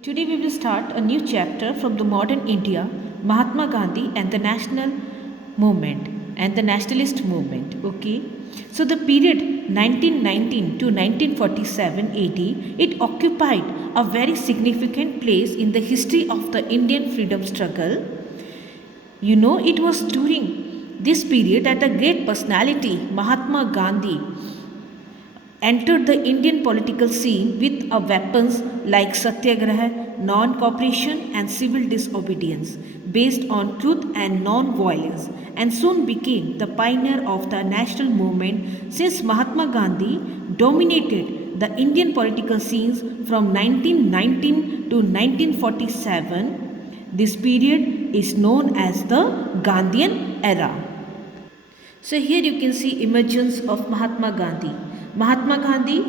Today we will start a new chapter from the modern India, Mahatma Gandhi and the national movement and the nationalist movement. Okay, so the period 1919 to 1947 AD, it occupied a very significant place in the history of the Indian freedom struggle. It was during this period that the great personality Mahatma Gandhi entered the Indian political scene with weapons like satyagraha, non-cooperation and civil disobedience based on truth and non-violence, and soon became the pioneer of the national movement. Since Mahatma Gandhi dominated the Indian political scenes from 1919 to 1947, this period is known as the Gandhian era. So here you can see images of Mahatma Gandhi. Mahatma Gandhi,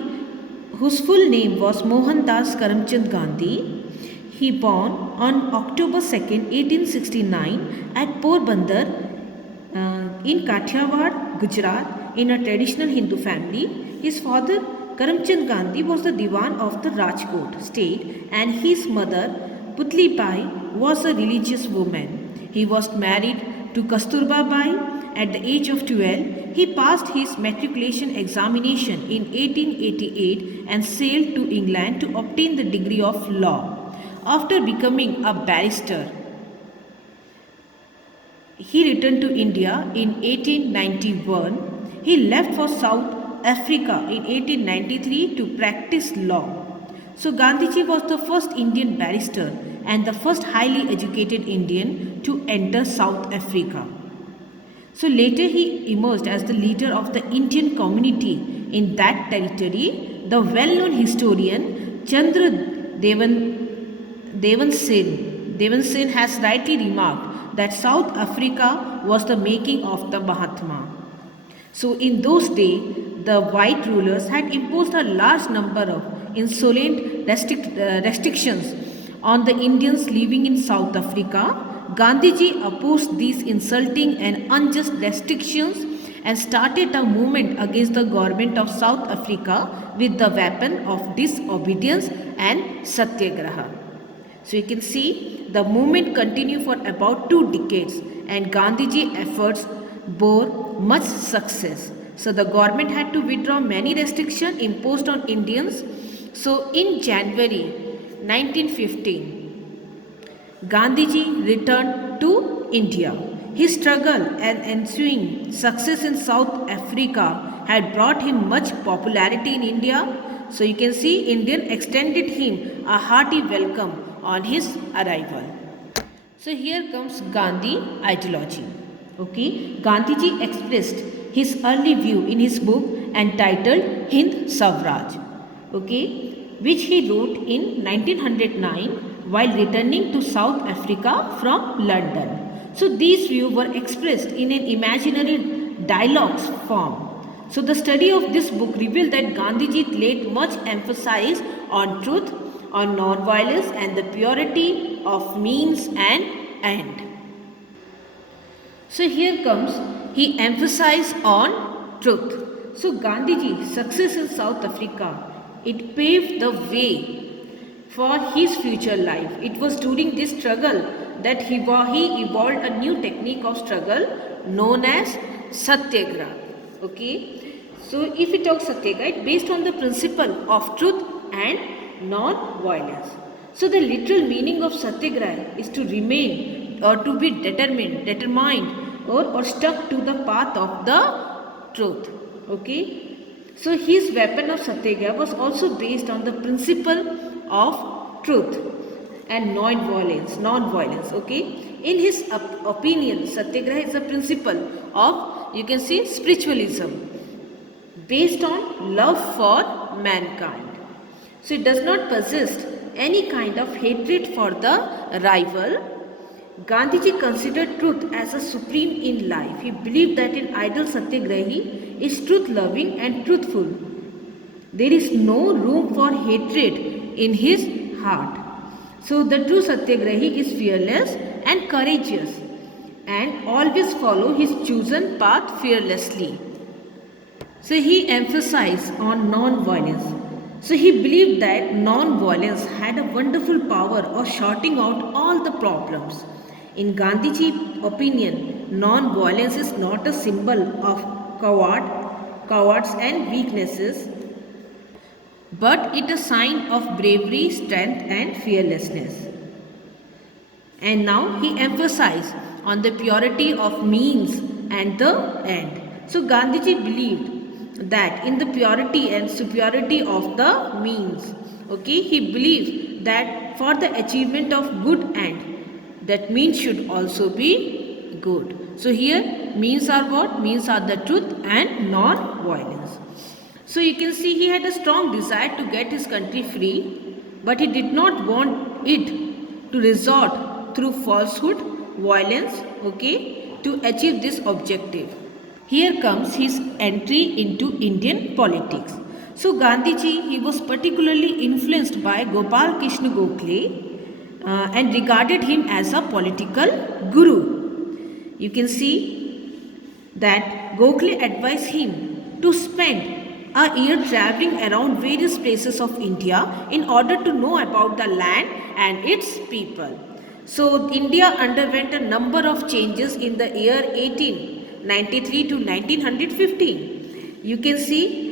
whose full name was Mohandas Karamchand Gandhi, he born on October 2nd, 1869 at Porbandar in Kathiawar, Gujarat, in a traditional Hindu family. His father Karamchand Gandhi was the Diwan of the Rajkot state, and his mother Putli Bai was a religious woman. He was married to Kasturba Bai. At the age of 12, he passed his matriculation examination in 1888 and sailed to England to obtain the degree of law. After becoming a barrister, he returned to India in 1891. He left for South Africa in 1893 to practice law. So Gandhiji was the first Indian barrister and the first highly educated Indian to enter South Africa. So later he emerged as the leader of the Indian community in that territory. The well-known historian Chandra Devan Sen has rightly remarked that South Africa was the making of the Mahatma. So in those days, the white rulers had imposed a large number of insolent restrictions on the Indians living in South Africa. Gandhiji opposed these insulting and unjust restrictions and started a movement against the government of South Africa with the weapon of disobedience and satyagraha. So you can see the movement continued for about 2 decades, and Gandhiji efforts bore much success. So the government had to withdraw many restrictions imposed on Indians. So in January 1915, Gandhiji returned to India. His struggle and ensuing success in South Africa had brought him much popularity in India. So you can see Indian extended him a hearty welcome on his arrival. So here comes Gandhi ideology. Okay, Gandhiji expressed his early view in his book entitled Hind Swaraj, okay, which he wrote in 1909 while returning to South Africa from London. So these views were expressed in an imaginary dialogues form. So the study of this book revealed that Gandhiji laid much emphasis on truth, on non-violence and the purity of means and end. So here comes, he emphasized on truth. So Gandhiji's success in South Africa, it paved the way for his future life. It was during this struggle that he evolved a new technique of struggle known as satyagraha. Okay, so if we talk satyagraha, it's based on the principle of truth and non-violence. So the literal meaning of satyagraha is to remain or to be determined or stuck to the path of the truth. Okay, so his weapon of satyagraha was also based on the principle of truth and non-violence. Okay, in his opinion, satyagraha is a principle of, you can see, spiritualism based on love for mankind. So it does not possess any kind of hatred for the rival. Gandhiji considered truth as a supreme in life. He believed that an ideal satyagrahi is truth-loving and truthful. There is no room for hatred in his heart. So the true satyagrahi is fearless and courageous and always follow his chosen path fearlessly. So he emphasized on non-violence. So he believed that non-violence had a wonderful power of sorting out all the problems. In Gandhiji's opinion, non-violence is not a symbol of cowards and weaknesses, but it a sign of bravery, strength and fearlessness. And now he emphasized on the purity of means and the end. So Gandhiji believed that in the purity and superiority of the means. Okay, he believed that for the achievement of good end, that means should also be good. So here means are what? Means are the truth and non-violence. So you can see he had a strong desire to get his country free, but he did not want it to resort through falsehood, violence, okay, to achieve this objective. Here comes his entry into Indian politics. So Gandhiji, he was particularly influenced by Gopal Krishna Gokhale and regarded him as a political guru. You can see that Gokhale advised him to spend a year traveling around various places of India in order to know about the land and its people. So India underwent a number of changes in the year 1893 to 1915. You can see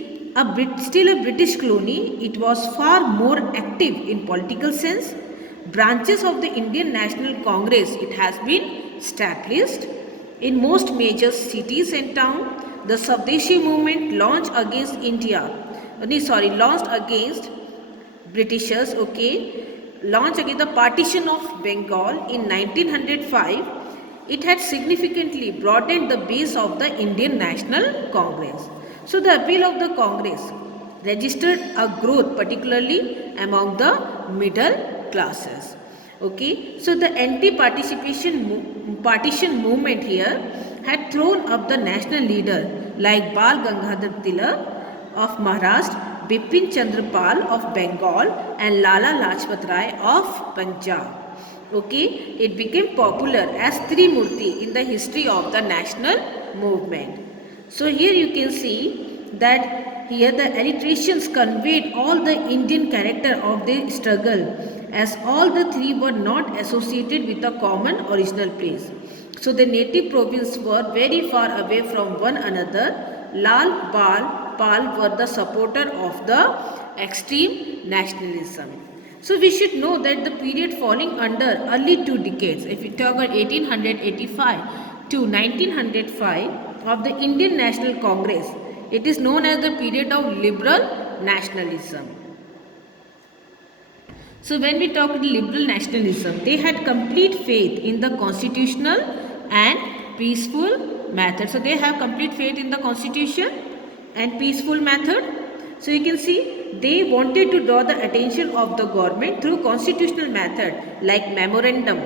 still a British colony, it was far more active in political sense. Branches of the Indian National Congress, it has been established in most major cities and towns. The Swadeshi movement launched against Britishers, launched against the partition of Bengal in 1905. It had significantly broadened the base of the Indian National Congress. So the appeal of the Congress registered a growth particularly among the middle classes. So the partition movement here had thrown up the national leader like Bal Gangadhar Tilak of Maharashtra, Bipin Chandra Pal of Bengal and Lala Lajpat Rai of Punjab. It became popular as Trimurti in the history of the national movement. So here you can see that here the alliterations conveyed all the Indian character of the struggle, as all the three were not associated with a common original place. So the native provinces were very far away from one another. Lal, Bal, Pal were the supporter of the extreme nationalism. So we should know that the period falling under early two decades, if we talk about 1885 to 1905 of the Indian National Congress, it is known as the period of liberal nationalism. So when we talk about liberal nationalism, they had complete faith in the constitutional and peaceful method. So they have complete faith in the constitution and peaceful method. So you can see they wanted to draw the attention of the government through constitutional method like memorandum,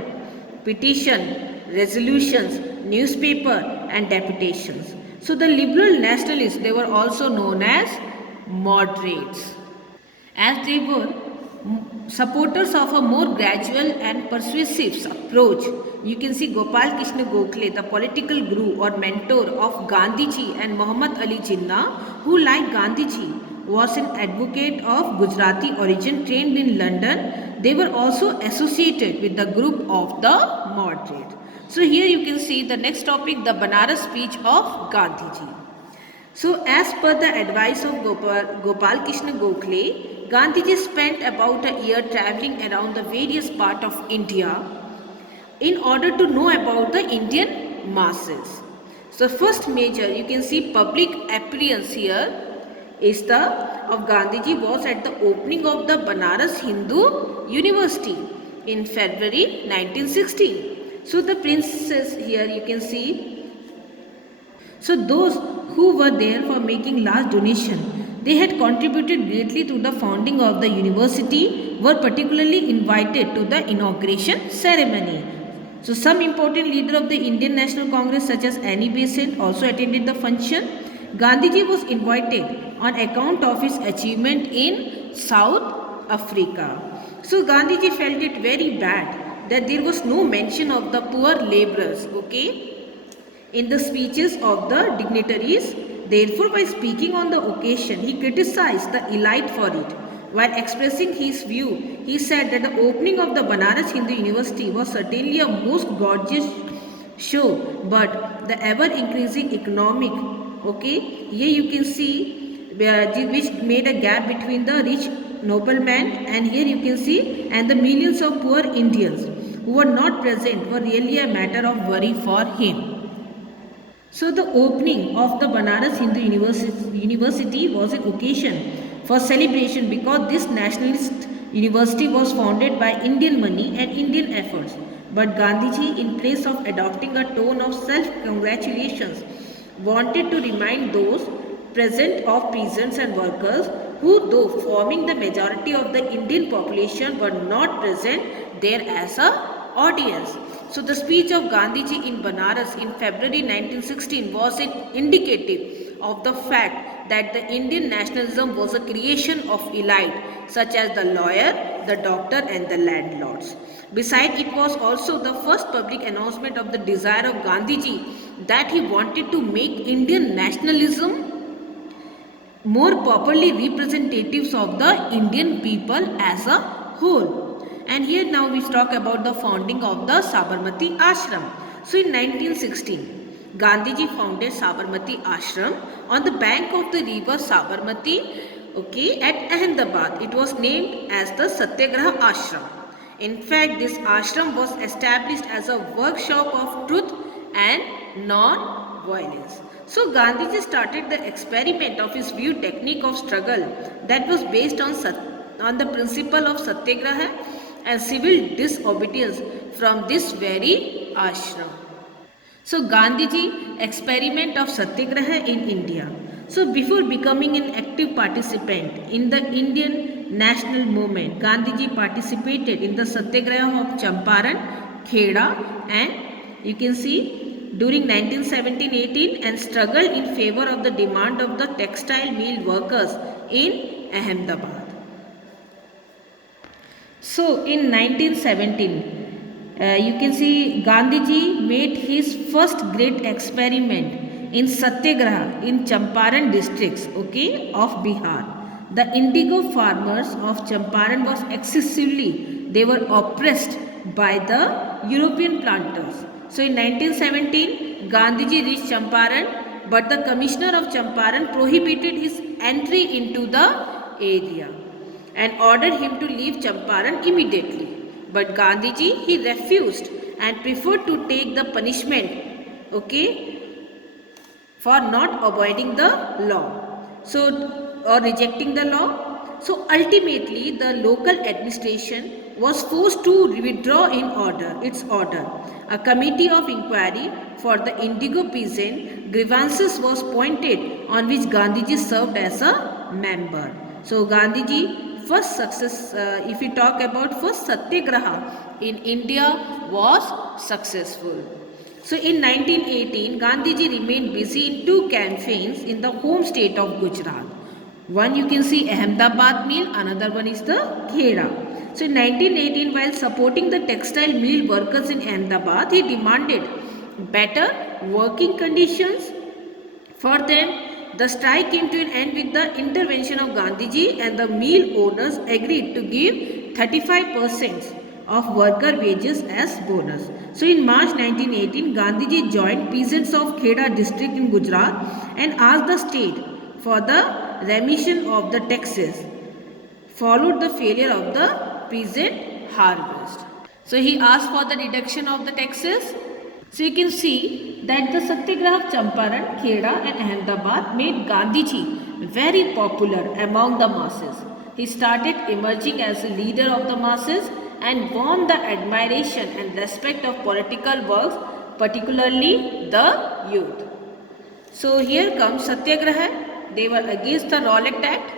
petition, resolutions, newspaper and deputations. So the liberal nationalists, they were also known as moderates, as they were supporters of a more gradual and persuasive approach. You can see Gopal Krishna Gokhale, the political guru or mentor of Gandhiji, and Muhammad Ali Jinnah, who like Gandhiji was an advocate of Gujarati origin trained in London. They were also associated with the group of the moderates. So here you can see the next topic, the Banaras speech of Gandhiji. So as per the advice of Gopal Krishna Gokhale, Gandhiji spent about a year travelling around the various parts of India in order to know about the Indian masses. So first major, you can see public appearance here is of Gandhiji was at the opening of the Banaras Hindu University in February 1916. So the princes here you can see. So those who were there for making large donation, they had contributed greatly to the founding of the university, were particularly invited to the inauguration ceremony. So some important leader of the Indian National Congress such as Annie Besant also attended the function. Gandhiji was invited on account of his achievement in South Africa. So Gandhiji felt it very bad that there was no mention of the poor laborers, in the speeches of the dignitaries. Therefore, by speaking on the occasion, he criticized the elite for it. While expressing his view, he said that the opening of the Banaras Hindu University was certainly a most gorgeous show, but the ever increasing economic, okay, here you can see which made a gap between the rich nobleman, and here you can see, and the millions of poor Indians who were not present were really a matter of worry for him. So the opening of the Banaras Hindu University was an occasion for celebration because this nationalist university was founded by Indian money and Indian efforts. But Gandhiji, in place of adopting a tone of self-congratulations, wanted to remind those present of peasants and workers who, though forming the majority of the Indian population, were not present there as a audience. So the speech of Gandhiji in Banaras in February 1916 was indicative of the fact that the Indian nationalism was a creation of elite such as the lawyer, the doctor and the landlords. Besides, it was also the first public announcement of the desire of Gandhiji that he wanted to make Indian nationalism more properly representatives of the Indian people as a whole. And here now we talk about the founding of the Sabarmati Ashram. So in 1916, Gandhiji founded Sabarmati Ashram on the bank of the river Sabarmati, okay, at Ahmedabad. It was named as the Satyagraha Ashram. In fact, this ashram was established as a workshop of truth and non-violence. So Gandhiji started the experiment of his view technique of struggle that was based on the principle of Satyagraha and civil disobedience from this very ashram. So Gandhiji experiment of Satyagraha in India. So before becoming an active participant in the Indian national movement, Gandhiji participated in the Satyagraha of Champaran, Kheda, and you can see during 1917-18 and struggled in favor of the demand of the textile mill workers in Ahmedabad. So in 1917, you can see Gandhiji made his first great experiment in Satyagraha in Champaran districts, okay, of Bihar. The indigo farmers of Champaran was they were oppressed by the European planters. So in 1917, Gandhiji reached Champaran, but the commissioner of Champaran prohibited his entry into the area and ordered him to leave Champaran immediately. But Gandhiji, he refused and preferred to take the punishment, okay, for not avoiding the law. Or rejecting the law. So ultimately, the local administration was forced to withdraw its order. A committee of inquiry for the indigo peasant grievances was appointed on which Gandhiji served as a member. So Gandhiji first success, if we talk about first Satyagraha in India was successful. So in 1918, Gandhiji remained busy in two campaigns in the home state of Gujarat. One you can see Ahmedabad mill, another one is the Kheda. So in 1918, while supporting the textile mill workers in Ahmedabad, he demanded better working conditions for them. The strike came to an end with the intervention of Gandhiji, and the mill owners agreed to give 35% of worker wages as bonus. So in March 1918, Gandhiji joined peasants of Kheda district in Gujarat and asked the state for the remission of the taxes, followed the failure of the peasant harvest. So he asked for the reduction of the taxes. So you can see that the Satyagraha of Champaran, Kheda and Ahmedabad made Gandhiji very popular among the masses. He started emerging as a leader of the masses and won the admiration and respect of political works, particularly the youth. So here comes Satyagraha. They were against the Rowlatt Act.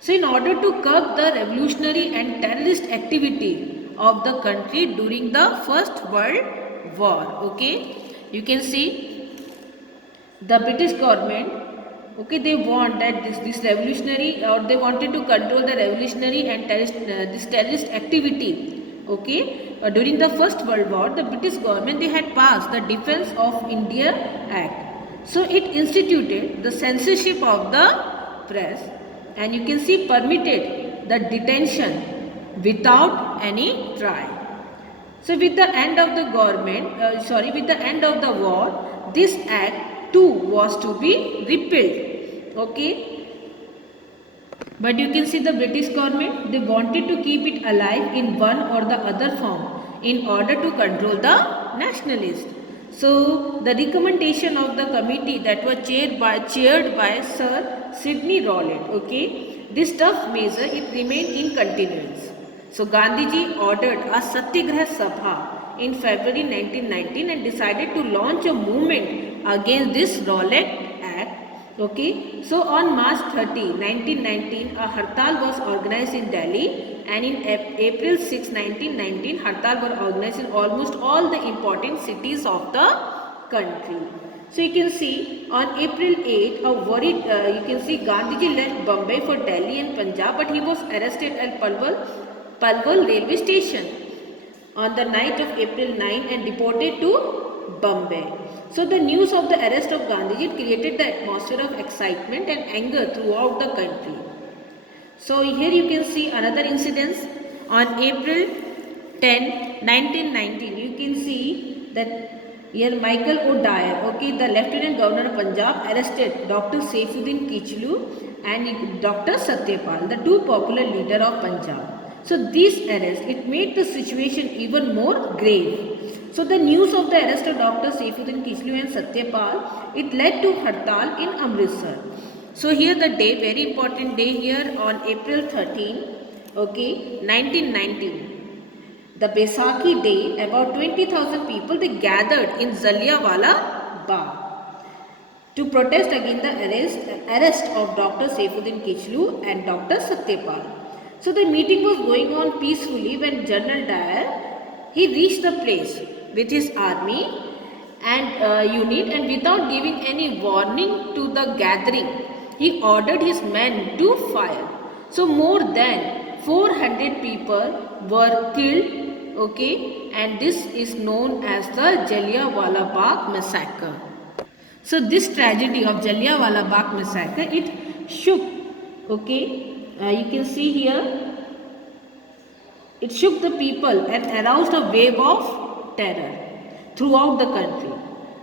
So in order to curb the revolutionary and terrorist activity of the country during the First World War, okay, you can see the British government, okay, they want that this revolutionary, or they wanted to control the revolutionary and this terrorist activity, okay. During the First World War, the British government, they had passed the Defence of India Act. So it instituted the censorship of the press, and you can see permitted the detention without any trial. So with the end of the with the end of the war, this act too was to be repealed. Okay. But you can see the British government, they wanted to keep it alive in one or the other form in order to control the nationalists. So the recommendation of the committee that was chaired by Sir Sidney Rowlatt, okay, this tough measure, it remained in continuance. So Gandhiji ordered a Satyagraha Sabha in February 1919 and decided to launch a movement against this Rowlatt Act. Okay, so on March 30, 1919, a Hartal was organized in Delhi, and in April 6, 1919, Hartal were organized in almost all the important cities of the country. So you can see on April 8, you can see Gandhiji left Bombay for Delhi and Punjab, but he was arrested at Palwal railway station on the night of April 9 and deported to Bombay. So the news of the arrest of Gandhiji created the atmosphere of excitement and anger throughout the country. So here you can see another incident on April 10, 1919. You can see that here Michael O'Dwyer, okay, the Lieutenant Governor of Punjab, arrested Dr. Saifuddin Kichlu and Dr. Satyapal, the two popular leaders of Punjab. So this arrest, it made the situation even more grave. So the news of the arrest of Dr. Saifuddin Kichlu and Satyapal, it led to Hartal in Amritsar. So here the day, very important day here on April 13, okay, 1919. The Baisakhi day, about 20,000 people, they gathered in Jallianwala Bagh to protest against the arrest of Dr. Saifuddin Kichlu and Dr. Satyapal. So the meeting was going on peacefully when General Dyer, he reached the place with his army and unit, and without giving any warning to the gathering, he ordered his men to fire. So more than 400 people were killed, okay, and this is known as the Jallianwala Bagh massacre. So this tragedy of Jallianwala Bagh massacre, it shook, okay, you can see here, it shook the people and aroused a wave of terror throughout the country.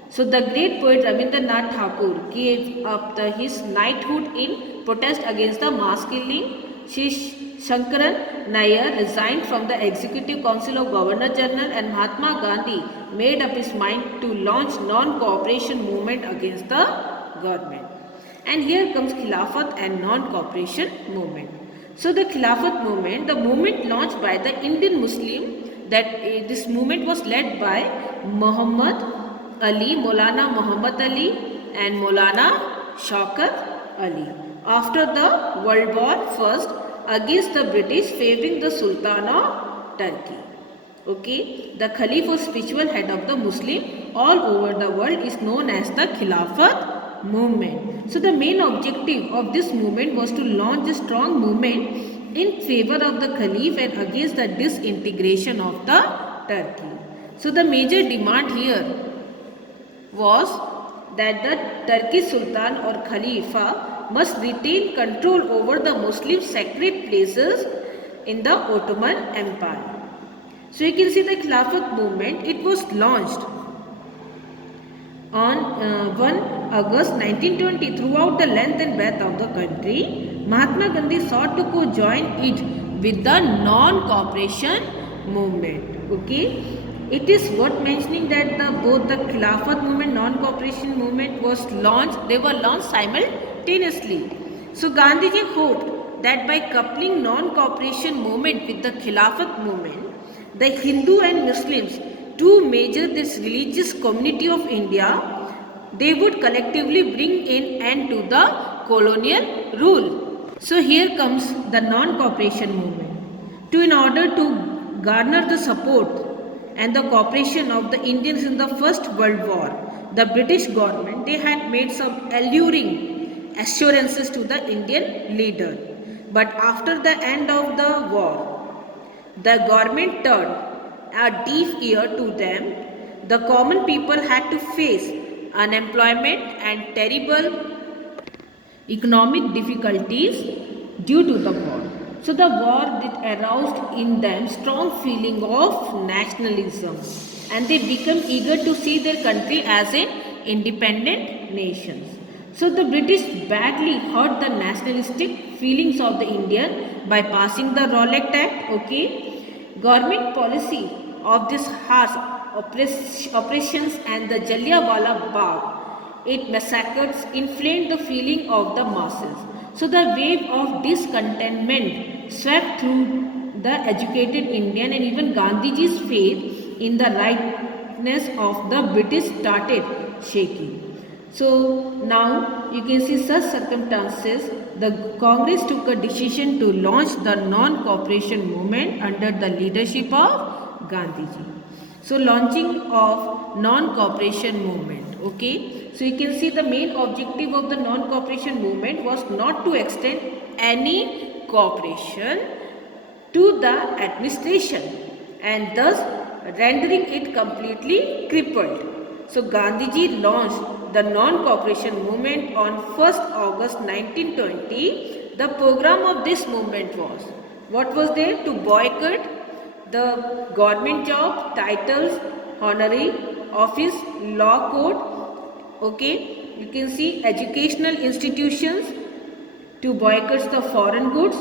So the great poet Rabindranath Tagore gave up his knighthood in protest against the mass killing. Shankaran Nair resigned from the Executive Council of Governor General, and Mahatma Gandhi made up his mind to launch non-cooperation movement against the government. And here comes Khilafat and non-cooperation movement. So the Khilafat movement, the movement launched by the Indian Muslim, that this movement was led by Muhammad Ali, Maulana Muhammad Ali and Maulana Shaukat Ali. After the World War First against the British, favoring the Sultan of Turkey. Okay, the Caliph or spiritual head of the Muslim all over the world is known as the Khilafat movement. So the main objective of this movement was to launch a strong movement in favor of the Caliph and against the disintegration of the Turkey. So the major demand here was that the Turkish Sultan or Khalifa must retain control over the Muslim sacred places in the Ottoman Empire. So you can see the Khilafat movement, it was launched on 1 August 1920 throughout the length and breadth of the country. Mahatma Gandhi sought to co-join it with the non-cooperation movement. Okay, it is worth mentioning that both the Khilafat movement, non-cooperation movement was launched, they were launched simultaneously. So Gandhiji hoped that by coupling non-cooperation movement with the Khilafat movement, the Hindu and Muslims, two major this religious community of India, they would collectively bring in end to the colonial rule. So here comes the non-cooperation movement. In order to garner the support and the cooperation of the Indians in the First World War, the British government, they had made some alluring assurances to the Indian leader. But after the end of the war, the government turned a deaf ear to them. The common people had to face unemployment and terrible economic difficulties due to the war. So the war that aroused in them strong feeling of nationalism, and they become eager to see their country as an independent nation. So the British badly hurt the nationalistic feelings of the Indian by passing the Rowlatt Act. Okay, government policy of this harsh oppressions and the Jallianwala Bagh, it massacres inflamed the feeling of the masses. So the wave of discontentment swept through the educated Indian, and even Gandhiji's faith in the rightness of the British started shaking. So now you can see such circumstances, the Congress took a decision to launch the non-cooperation movement under the leadership of Gandhiji. So launching of non-cooperation movement. Okay, so you can see the main objective of the non-cooperation movement was not to extend any cooperation to the administration, and thus rendering it completely crippled. So Gandhiji launched the non-cooperation movement on 1st August 1920. The program of this movement was, what was there? To boycott the government job, titles, honorary office, law code. Okay, you can see educational institutions, to boycott the foreign goods.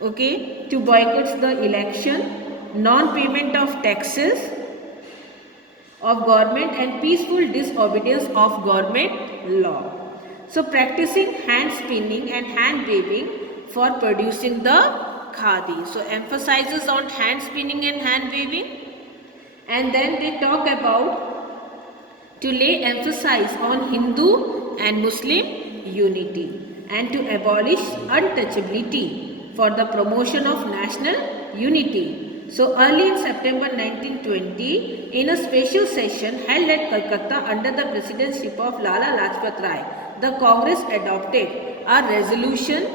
Okay, to boycott the election, non-payment of taxes of government, and peaceful disobedience of government law. So practicing hand spinning and hand weaving for producing the khadi. So emphasizes on hand spinning and hand weaving, and then they talk about to lay emphasis on Hindu and Muslim unity, and to abolish untouchability for the promotion of national unity. So early in September 1920, in a special session held at Calcutta under the presidency of Lala Lajpat Rai, the Congress adopted a resolution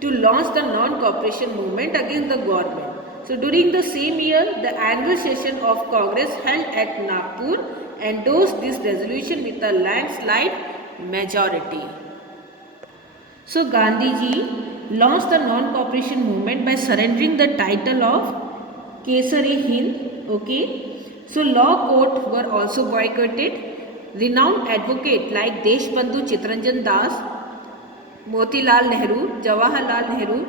to launch the non-cooperation movement against the government. So during the same year, the annual session of Congress held at Nagpur endorsed this resolution with a landslide majority. So Gandhiji launched the non-cooperation movement by surrendering the title of Kesari Hind. Okay, so law courts were also boycotted. Renowned advocates like Deshbandhu Chittaranjan Das, Motilal Nehru, Jawaharlal Nehru,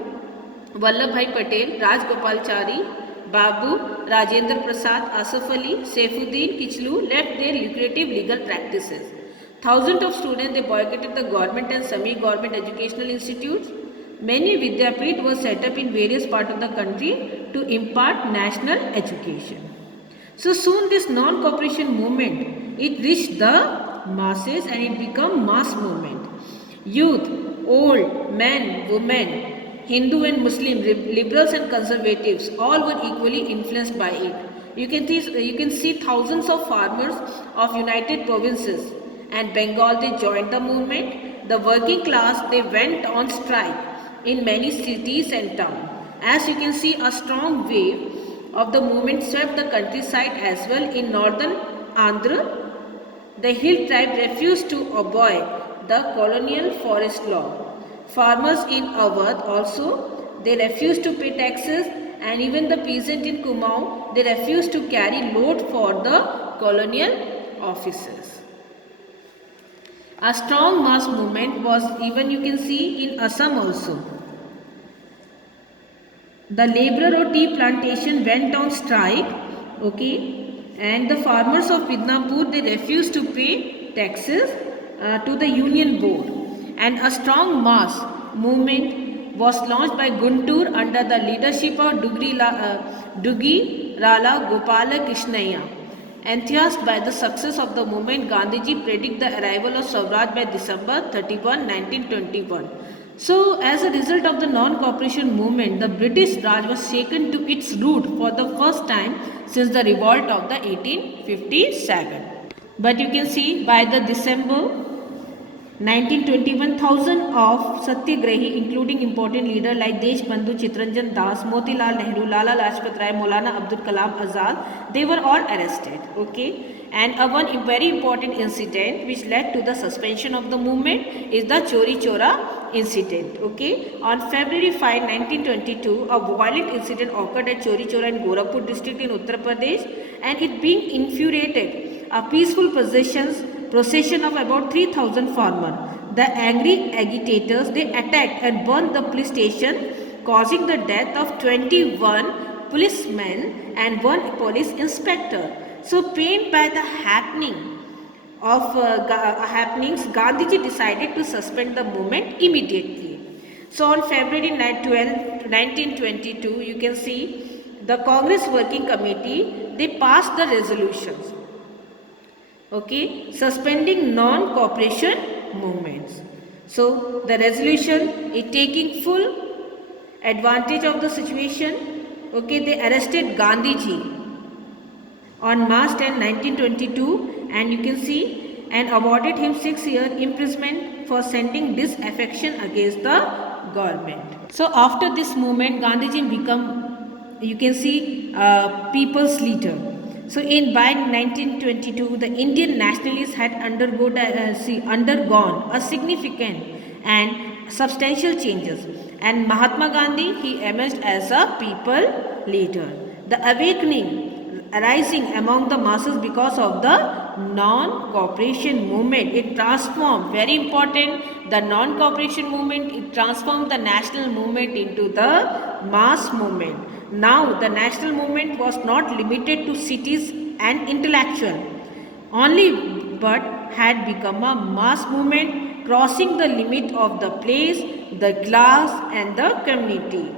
Vallabhbhai Patel, Rajgopalachari, Babu, Rajendra Prasad, Asaf Ali, Saifuddin Kichlu left their lucrative legal practices. Thousands of students, they boycotted the government and semi-government educational institutes. Many Vidyapeeth were set up in various parts of the country to impart national education. So soon this non-cooperation movement, it reached the masses and it became mass movement. Youth, old, men, women, Hindu and Muslim, liberals and conservatives, all were equally influenced by it. You can see thousands of farmers of United Provinces and Bengal, they joined the movement. The working class, they went on strike in many cities and towns. As you can see, a strong wave of the movement swept the countryside as well. In northern Andhra, the hill tribe refused to obey the colonial forest law. Farmers in Awadh also, they refused to pay taxes, and even the peasant in Kumaon, they refused to carry load for the colonial officers. A strong mass movement was even you can see in Assam also. The laborer of tea plantation went on strike, okay, and the farmers of Midnapur, they refused to pay taxes to the union board, and a strong mass movement was launched by Guntur under the leadership of Dugi Rala Gopala Krishnaiah. Enthused by the success of the movement, Gandhiji predicted the arrival of Swaraj by December 31, 1921. So, as a result of the non-cooperation movement, the British Raj was shaken to its root for the first time since the revolt of the 1857. But you can see by the December 1921 thousand of Satyagrahi, including important leaders like Deshbandhu, Chittaranjan Das, Motilal Nehru, Lala Lajpat Rai, Maulana Abdul Kalam Azad, they were all arrested. Okay, and one very important incident which led to the suspension of the movement is the Chori Chora incident. Okay, on February 5, 1922, a violent incident occurred at Chori Chora in Gorakhpur district in Uttar Pradesh, and it being infuriated a peaceful procession of about 3,000 farmers. The angry agitators, they attacked and burned the police station, causing the death of 21 policemen and one police inspector. So pained by the happenings, Gandhiji decided to suspend the movement immediately. So on February 12, 1922, you can see the Congress Working Committee, they passed the resolutions. Okay, suspending non-cooperation movements. So the resolution is taking full advantage of the situation. Okay, they arrested Gandhiji on March 10, 1922, and you can see, and awarded him 6-year imprisonment for sending disaffection against the government. So after this movement, Gandhiji become, you can see, people's leader. So by 1922, the Indian nationalists had undergone a significant and substantial changes, and Mahatma Gandhi, he emerged as a people leader. The awakening arising among the masses because of the non-cooperation movement, it transformed, very important, the non-cooperation movement, it transformed the national movement into the mass movement. Now the national movement was not limited to cities and intellectual only, but had become a mass movement, crossing the limit of the place, the class and the community.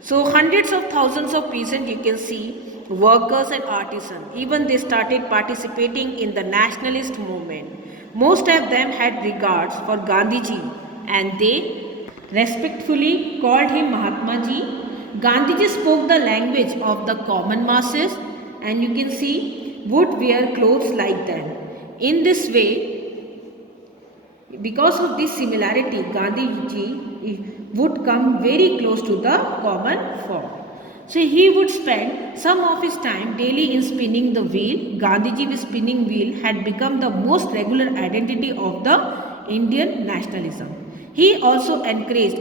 So hundreds of thousands of peasants, you can see, workers and artisans, even they started participating in the nationalist movement. Most of them had regards for Gandhiji and they respectfully called him Mahatma Ji. Gandhiji spoke the language of the common masses, and you can see would wear clothes like them. In this way, because of this similarity, Gandhiji would come very close to the common folk. So he would spend some of his time daily in spinning the wheel. Gandhiji with spinning wheel had become the most regular identity of the Indian nationalism. He also encouraged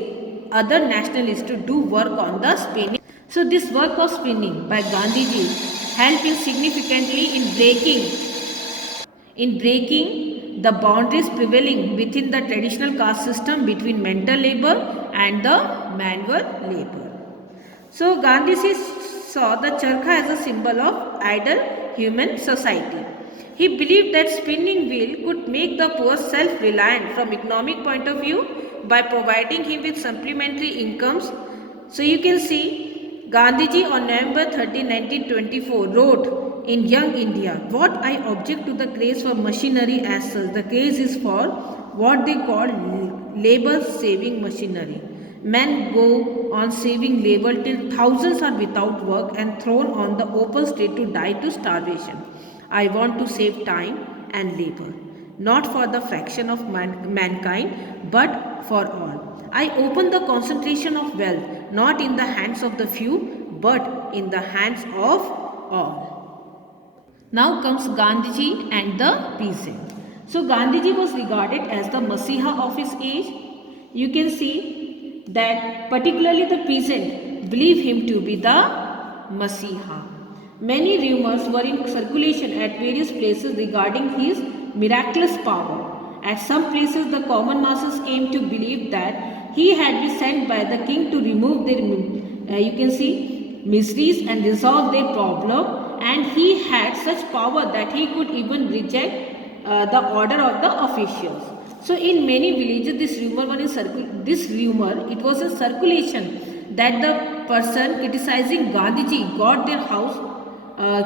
other nationalists to do work on the spinning. So this work of spinning by Gandhiji helped him significantly in breaking the boundaries prevailing within the traditional caste system between mental labor and the manual labor. So Gandhiji saw the charkha as a symbol of ideal human society. He believed that spinning wheel could make the poor self-reliant from economic point of view by providing him with supplementary incomes. So you can see Gandhiji on November 13, 1924 wrote in Young India, what I object to the craze for machinery as such, the craze is for what they call labor saving machinery. Men go on saving labor till thousands are without work and thrown on the open street to die to starvation. I want to save time and labor, not for the fraction of mankind, but for all. I open the concentration of wealth, not in the hands of the few, but in the hands of all. Now comes Gandhiji and the peasant. So Gandhiji was regarded as the Masiha of his age. You can see that particularly the peasant believe him to be the Masiha. Many rumors were in circulation at various places regarding his miraculous power. At some places the common masses came to believe that he had been sent by the king to remove their, you can see, miseries and resolve their problem, and he had such power that he could even reject the order of the officials. So in many villages this rumor it was in circulation that the person criticizing Gandhiji got their house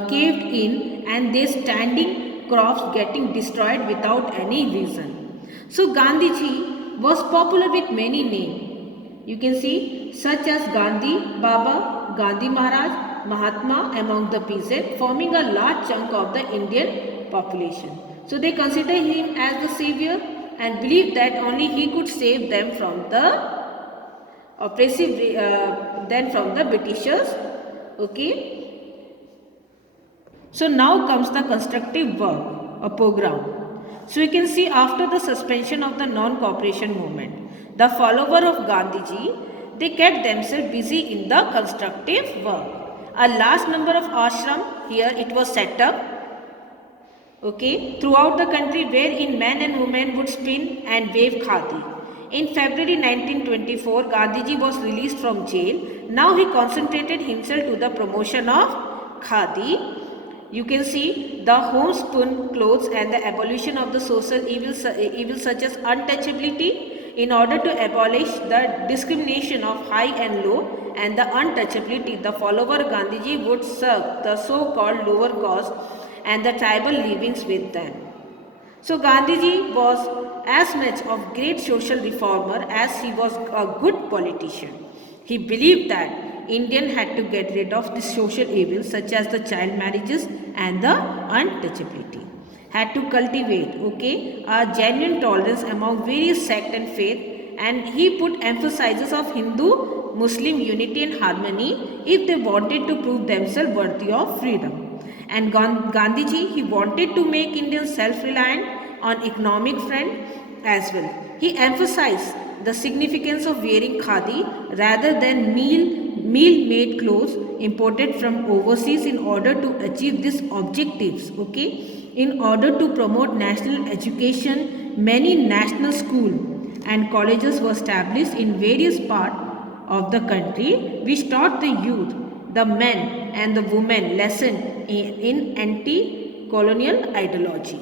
caved in and their standing crops getting destroyed without any reason. So Gandhiji was popular with many names. You can see such as Gandhi Baba, Gandhi Maharaj, Mahatma among the peasants, forming a large chunk of the Indian population. So they consider him as the savior and believed that only he could save them from the oppressive then from the Britishers. Okay. So now comes the constructive work, a program. So you can see after the suspension of the non-cooperation movement, the follower of Gandhiji, they kept themselves busy in the constructive work. A large number of ashram here it was set up, okay, throughout the country wherein men and women would spin and wave khadi. In February 1924, Gandhiji was released from jail. Now he concentrated himself to the promotion of khadi. You can see the homespun clothes and the abolition of the social evils such as untouchability in order to abolish the discrimination of high and low and the untouchability. The follower Gandhiji would serve the so-called lower caste and the tribal livings with them. So Gandhiji was as much of great social reformer as he was a good politician. He believed that Indian had to get rid of the social evils such as the child marriages and the untouchability. Had to cultivate, okay, a genuine tolerance among various sect and faith, and he put emphasis of Hindu Muslim unity and harmony if they wanted to prove themselves worthy of freedom. And Gandhiji, he wanted to make Indians self-reliant on economic front as well. He emphasized the significance of wearing khadi rather than meal-made clothes imported from overseas in order to achieve these objectives. Okay, in order to promote national education, many national schools and colleges were established in various parts of the country, which taught the youth, the men and the women lesson in anti-colonial ideology.